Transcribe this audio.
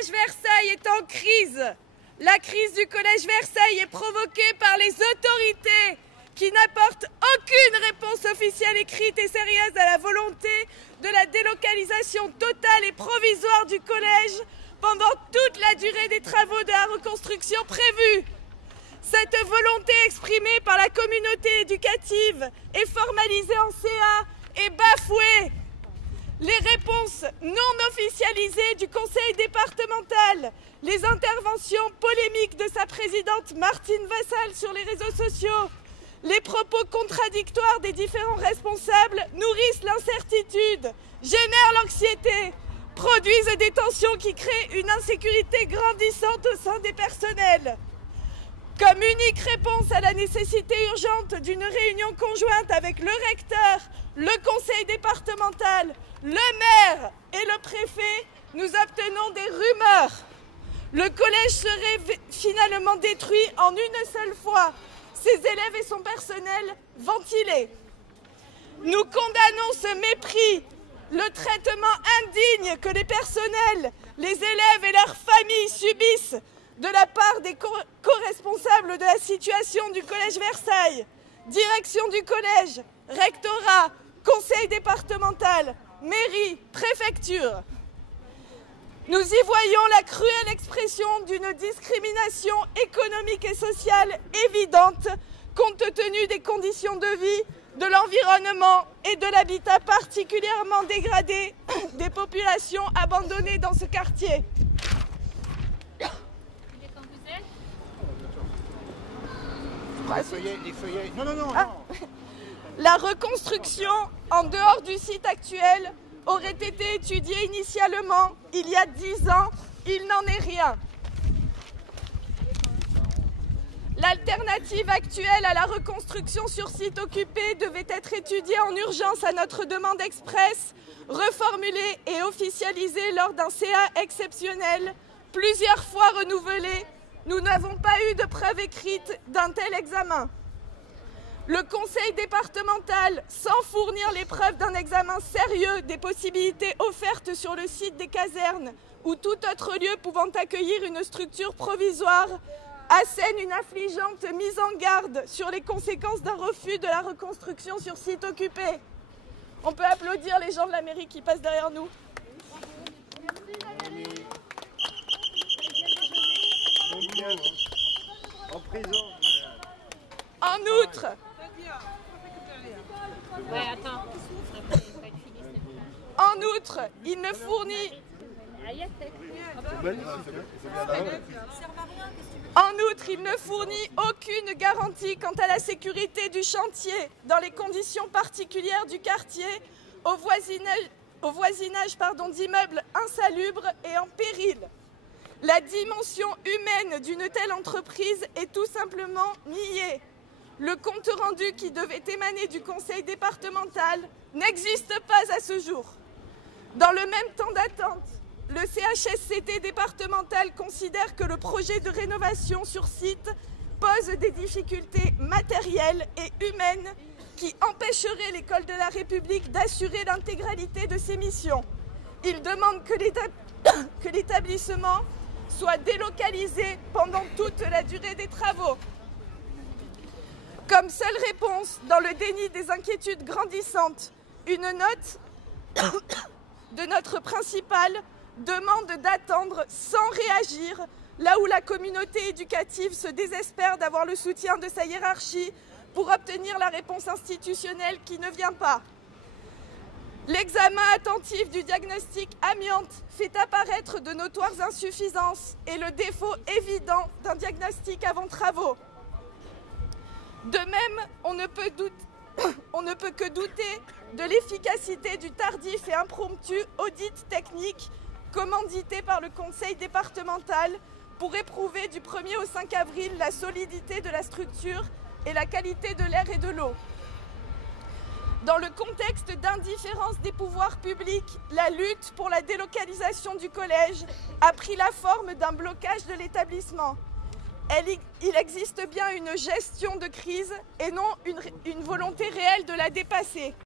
collège Versailles est en crise. La crise du collège Versailles est provoquée par les autorités qui n'apportent aucune réponse officielle écrite et sérieuse à la volonté de la délocalisation totale et provisoire du collège pendant toute la durée des travaux de la reconstruction prévue. Cette volonté exprimée par la communauté éducative et formalisée en CA est bafouée. Les réponses non officialisées du conseil départemental, les interventions polémiques de sa présidente Martine Vassal sur les réseaux sociaux, les propos contradictoires des différents responsables nourrissent l'incertitude, génèrent l'anxiété, produisent des tensions qui créent une insécurité grandissante au sein des personnels. Comme unique réponse à la nécessité urgente d'une réunion conjointe avec le recteur, le conseil départemental, le maire et le préfet, nous obtenons des rumeurs. Le collège serait finalement détruit en une seule fois, ses élèves et son personnel ventilés. Nous condamnons ce mépris, le traitement indigne que les personnels, les élèves et leurs familles subissent de la part des co-responsables de la situation du collège Versailles, direction du collège, rectorat, conseil départemental, mairie, préfecture. Nous y voyons la cruelle expression d'une discrimination économique et sociale évidente compte tenu des conditions de vie, de l'environnement et de l'habitat particulièrement dégradé des populations abandonnées dans ce quartier. Les feuillets. Non. La reconstruction en dehors du site actuel aurait été étudiée initialement il y a 10 ans. Il n'en est rien. L'alternative actuelle à la reconstruction sur site occupé devait être étudiée en urgence à notre demande express, reformulée et officialisée lors d'un CA exceptionnel, plusieurs fois renouvelé. Nous n'avons pas eu de preuve écrite d'un tel examen. Le conseil départemental, sans fournir les preuves d'un examen sérieux des possibilités offertes sur le site des casernes ou tout autre lieu pouvant accueillir une structure provisoire, assène une affligeante mise en garde sur les conséquences d'un refus de la reconstruction sur site occupé. On peut applaudir les gens de la mairie qui passent derrière nous. En prison. En outre, il ne fournit aucune garantie quant à la sécurité du chantier dans les conditions particulières du quartier, au voisinage d'immeubles insalubres et en péril. La dimension humaine d'une telle entreprise est tout simplement niée. Le compte rendu qui devait émaner du conseil départemental n'existe pas à ce jour. Dans le même temps d'attente, le CHSCT départemental considère que le projet de rénovation sur site pose des difficultés matérielles et humaines qui empêcheraient l'école de la République d'assurer l'intégralité de ses missions. Il demande que l'établissement soit délocalisé pendant toute la durée des travaux. Comme seule réponse, dans le déni des inquiétudes grandissantes, une note de notre principal demande d'attendre sans réagir, là où la communauté éducative se désespère d'avoir le soutien de sa hiérarchie pour obtenir la réponse institutionnelle qui ne vient pas. L'examen attentif du diagnostic amiante fait apparaître de notoires insuffisances et le défaut évident d'un diagnostic avant travaux. De même, on ne peut que douter de l'efficacité du tardif et impromptu audit technique commandité par le conseil départemental pour éprouver du 1er au 5 avril la solidité de la structure et la qualité de l'air et de l'eau. Dans le contexte d'indifférence des pouvoirs publics, la lutte pour la délocalisation du collège a pris la forme d'un blocage de l'établissement. Il existe bien une gestion de crise et non une volonté réelle de la dépasser.